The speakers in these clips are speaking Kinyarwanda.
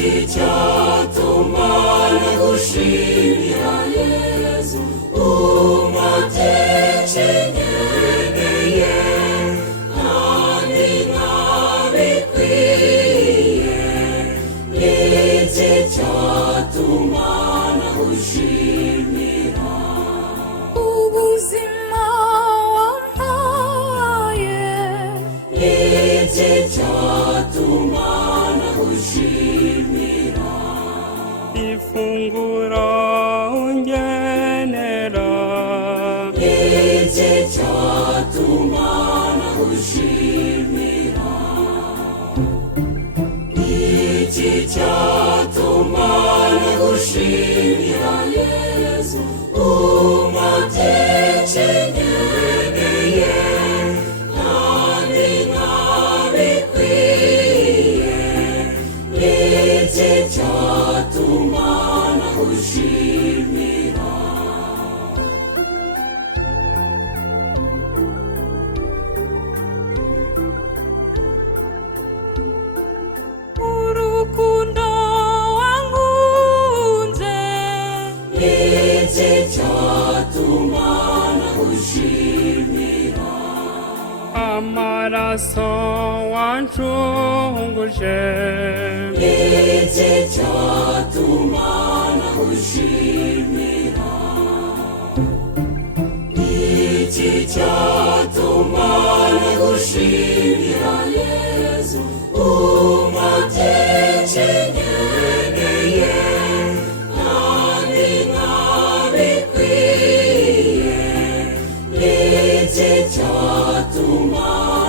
iki cyatuma nagushimira Yesu umateke nkeneye kandi ntabikwiye iki cyatuma nagushimira ubuzima wampaye iki cyatuma nagushimira ifunguro ungenera iki cyatuma nagushimira iki cyatuma nagushimira Yesu umateke nkeneye kandi ntabikwiye iki cyatuma nagushimira urukundo wankunze iki cyatuma nagushimira amaraso wancunguje iki cyatuma nagushimira iki cyatuma nagushimira Yesu umateke nkeneye kandi ntabikwiye iki cyatuma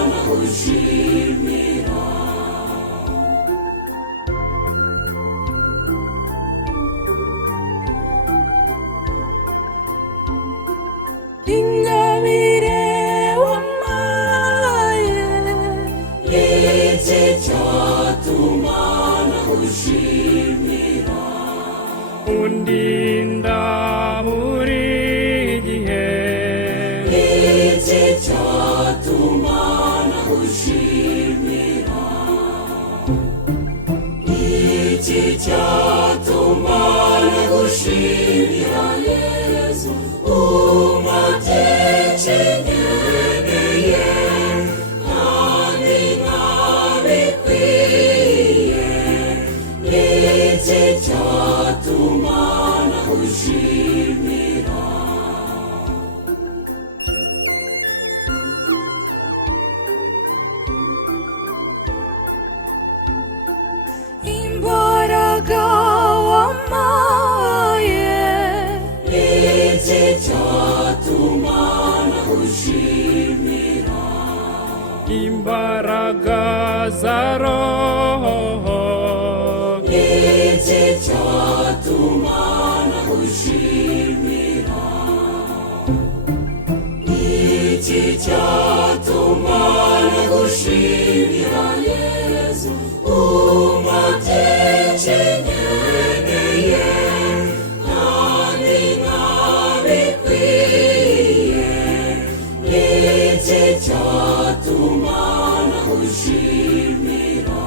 nagushimira ingabire wampaye iki cyatuma nagushimira undinda buri gihe iki cyatuma nagushimira iki cyatuma nagushimira Yesu umateke nkeneye kandi ntabikwiye iki cyatuma nagushimira imbaraga wampaye iki cyatuma nagushimira imbaraga za roho iki cyatuma nagushimira iki cyatuma nagushimira Yesu umateke nkeneye kandi ntabikwiye iki cyatuma nagushimira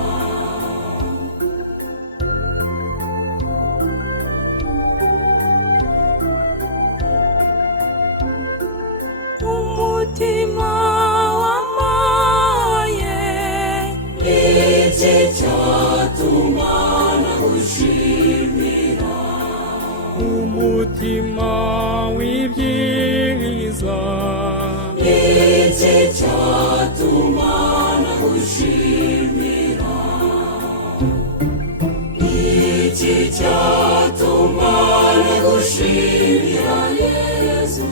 umutima wampaye iki cyatuma nagushimira umutima w'ibyiza iki cyatuma nagushimira iki cyatuma nagushimira Yesu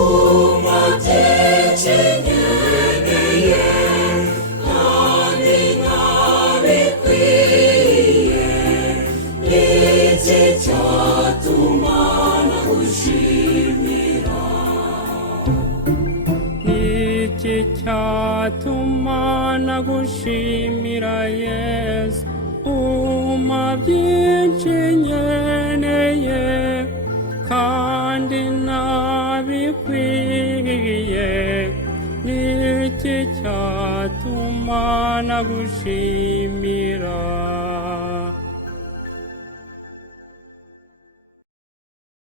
umateke nkeneye kandi ntabikwiye iki cyatuma nagushimira niki cyatuma nagushimira Yesu uma byinshi nkeneye kandi ntabikwiye niki cyatuma nagushimira